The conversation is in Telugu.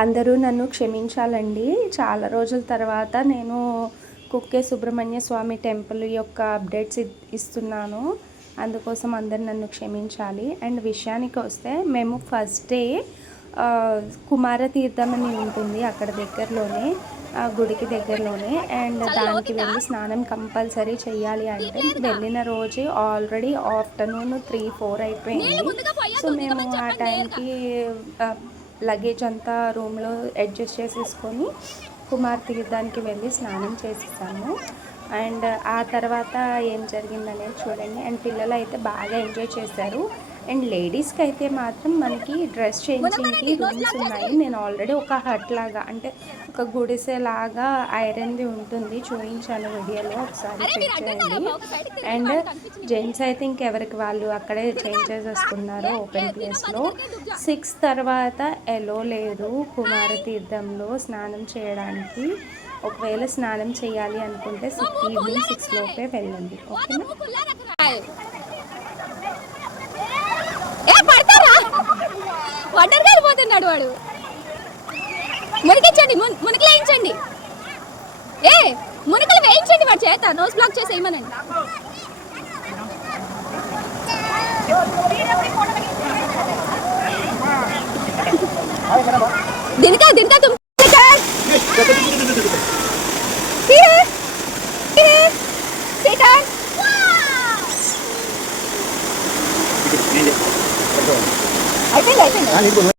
అందరూ నన్ను క్షమించాలండి. చాలా రోజుల తర్వాత నేను కుక్కే సుబ్రహ్మణ్య స్వామి టెంపుల్ యొక్క అప్డేట్స్ ఇస్తున్నాను. అందుకోసం అందరు నన్ను క్షమించాలి. అండ్ విషయానికి వస్తే మేము ఫస్ట్ డే కుమారతీర్థం అని ఉంటుంది అక్కడ దగ్గరలోనే, గుడికి దగ్గరలోనే. అండ్ దానికి వెళ్ళి స్నానం కంపల్సరీ చెయ్యాలి. అంటే వెళ్ళిన రోజే ఆల్రెడీ ఆఫ్టర్నూన్ 3-4 అయిపోయింది. సో మేము ఆ టైంకి లగేజ్ అంతా రూమ్లో అడ్జస్ట్ చేసేసుకొని కుమార్ తీర్థానికి వెళ్ళి స్నానం చేసేసాము. అండ్ ఆ తర్వాత ఏం జరిగిందనేది చూడండి. అండ్ పిల్లలు అయితే బాగా ఎంజాయ్ చేశారు. అండ్ లేడీస్కి అయితే మాత్రం మనకి డ్రెస్ చేంజింగ్కి రూమ్స్ ఉన్నాయి. నేను ఆల్రెడీ ఒక హట్ లాగా, అంటే ఒక గుడిసెలాగా ఐరన్ది ఉంటుంది, చూపించాను వీడియోలో, ఒకసారి చెక్ చేయండి. అండ్ జెంట్స్ అయితే ఇంకెవరికి వాళ్ళు అక్కడే చేంజ్ చేసేసుకున్నారు ఓపెన్ ప్లేస్లో. 6 తర్వాత ఎలో లేదు కుమారతీర్థంలో స్నానం చేయడానికి. ఒకవేళ స్నానం చేయాలి అనుకుంటే ఈవినింగ్ 6 లోపే వెళ్ళండి, ఓకేనా. పోతున్నాడు వాడు. మునికించండి, మునికలు వేయించండి. మునికలు వేయించండి వాడు చేత. నోస్ బ్లాక్ చేసి వేయమనండి. दिनका दिनका तुम అయిపోయింది.